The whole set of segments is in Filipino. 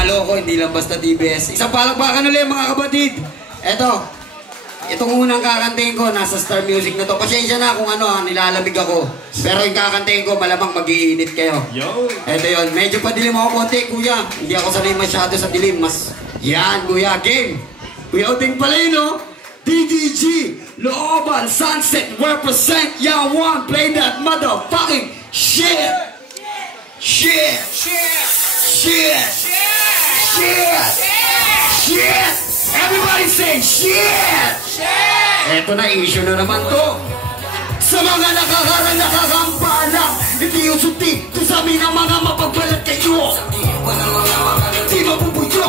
nanalo ko, hindi lang basta DBS. Isang palakpakan ulit mga kapatid. Itong unang kakantahin ko, nasa Star Music na to. Pasensya na kung ano, nilalamig ako. Pero yung kakantahin ko, malamang mag-iinit kayo. Ito yun, medyo padilim ako konti, kuya. Hindi ako sanay masyado sa dilim, mas... Yan, kuya, game. Kuya Uting pala yun, no? DDG, Looban, Sunset, represent, Young One, play that motherfucking shit! Shit! Shit! Shit! Shit! Shit! Everybody say shit! Shit! Eto na, issue na naman to. Sa mga nakakarang nakakampalang, hindi yung suti, kung sa amin ang mga mapagbalat kayo. Di mabubuyo,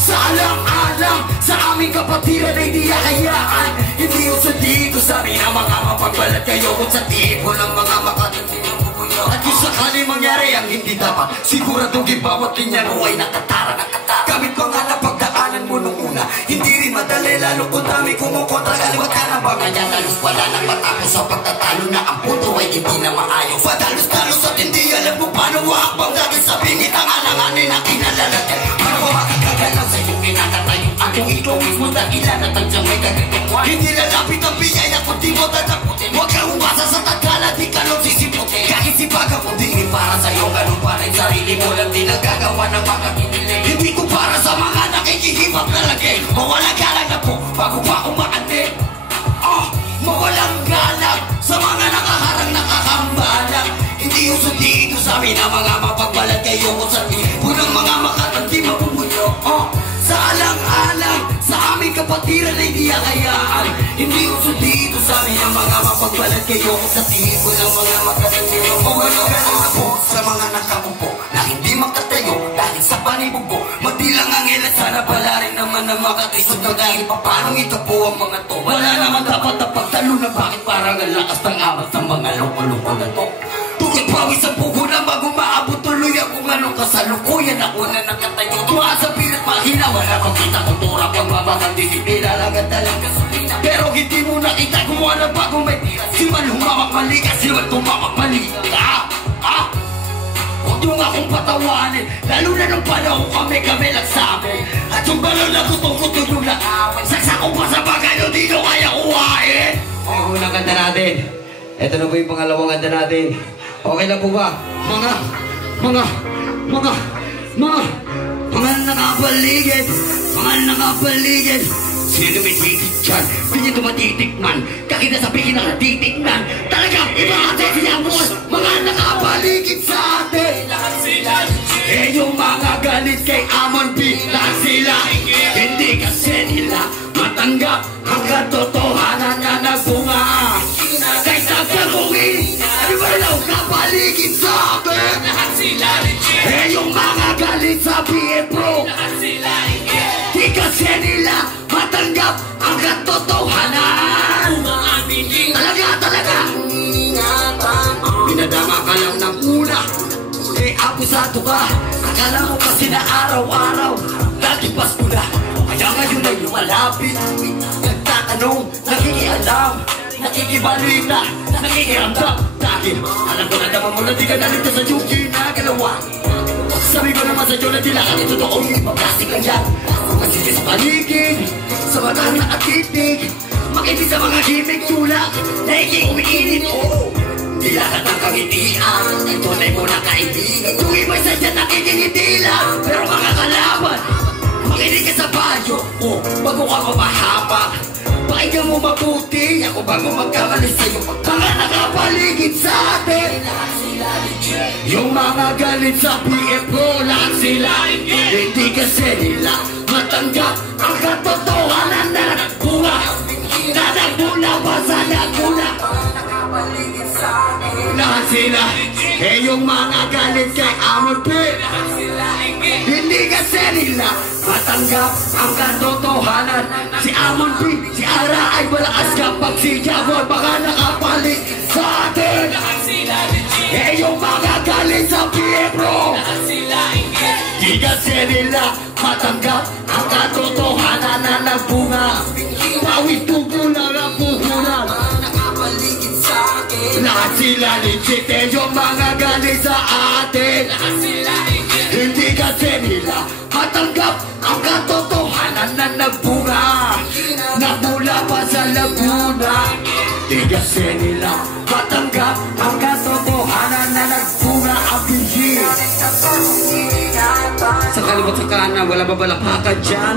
sa alang-alang, sa aming kapatiran ay di akayaan. Hindi yung suti, kung sa amin ang mga mapagbalat kayo. Kung sa tipo ng mga makatindi mabubuyo. At kung sakali mangyari ang hindi dapat, siguradong bawat linya mo ay nakatara. Gamit ko nga na pagdaanan mo nung una, hindi rin madali lalo kung dami kumukontra. Kaliwat ka na ba ganyan, talos wala nang matapos sa pagtatalo na ang puto ay hindi na maayo. Padalos-dalos at hindi alam mo paano wakbang dati sa bingit ang alanganin na kinalalatin. Ano ba makakagalaw sa iyong pinakatayo? Ang ikaw mismo dahilan at ang siyang may kagagawa. Hindi lalapit ang biyaya kung di mo tataputin. Huwag kang umasa sa tagala, di ka nung sisiputin. Kahit si baga kung di para sa'yo, ganun pa rin sarili mo lang di nagagawa ng mga kinilig. Hindi ko para sa mga nakikihibak na lagi. Mawalang galang na po bago pa umaandik. Mawalang galang sa mga nakaharang nakakambalang. Hindi yung sundido sa amin ang mga mapagbalat kayo. Kung sa tipo ng mga makatandi mabubuyo. Sa alang-alang, sa aming kapatiran ay di akayaan. Hindi yung sundido sa amin ang mga mapagbalat kayo. Kung sa tipo ng mga makatandi mabubuyo. Ako sa mga nakaupo na hindi makatayo dahil sa panibugo. Madilang ang ilan, sana pala rin naman na makatisod na dahil paano ito po ang mga to. Wala naman dapat na pagtalo na bakit parang ang lakas ng amat ng mga loko-loko na to. Tukot pawis ang pugo na bago maabot tuloy akong anong kasalukuyan. Ako na nakatayo, tumaan sa pilat mahina. Wala pang kita kultura pang mabagang disiplina lang at dalang gasolina. Pero hindi mo nakita kung ano bagong may tira. Siman humamak mali ka, siman tumamak mali ka. Huwag yung akong patawanin, lalo na nung panahon kami lang sabi. At yung balon na kutong-kutong yung nakawin, saksak ko pa sa bagay di nyo kaya kuhain. Okay, unang kanta natin. Ito na po yung pangalawang kanta natin. Okay lang po ba? Mga nakapaligid, sino may titik dyan? Di nyo tumatitikman, kakita sa pikin na natitikman. Talagang iba kasi siya boss, mga nakapaligid sa atin. Lahat sila yung mga galit kay Amon B, lahat sila hindi kasi nila matanggap ang katotohanan na nagbunga. Kahit nagkagungi, everybody daw kapaligid sa akin. Lahat sila yung mga galit sa BF Pro, lahat sila di kasi nila matanggap ang katotohanan. Talaga pinadama ka lang ng una, abusado ka. Akala mo kasi na araw-araw lagi paskula, kaya ngayon ay lumalapit. Nagtatanong, nakikialam, nakikibalita, nakikiramdam. Dahil alam ko na naman mo na di ka nalito sa yuki na galawa. Sabi ko naman sa Diyo na dilakan ito toong ipaplastik lang yan. Masisi sa paligid, sa mata na atitig, makinig sa mga gimmick tulak, naiki umiinit. Di lahat ng kangitian, ay tunay mo na kaibigan. Yung iba'y sadya nakikingiti lang, pero mga kalaban, makinig ka sa badyo, bago ka mapahaba. Pakinggan mo mabuti, ako bago magkamali sa'yo. Mga nakapaligid sa atin, yung mga galit sa PF Pro, lahat sila hindi kasi nila matanggap ang katotohanan na nagbuha. Na nagbuha pa sa nagbuha. Lahat sila yung mga galit kay Amon P, hindi kasi nila matanggap ang katotohanan. Si Amon P, si Ara ay malakas kapag si Jabon baka nakapalig sa atin. Yung mga galit sa Pietro, di kasi nila matanggap ang katotohanan na nagbunga. Pawis tubo na ang puhunan. Lahat sila legit, yung mga galit sa atin, hindi kasi nila Patanggap ang katotohanan na nagbunga, nagmula pa sa Laguna. Tigasin nila. Patanggap ang katotohanan na nagbunga ang PG. Sa kalibat sa kanan, wala ba balakaka dyan?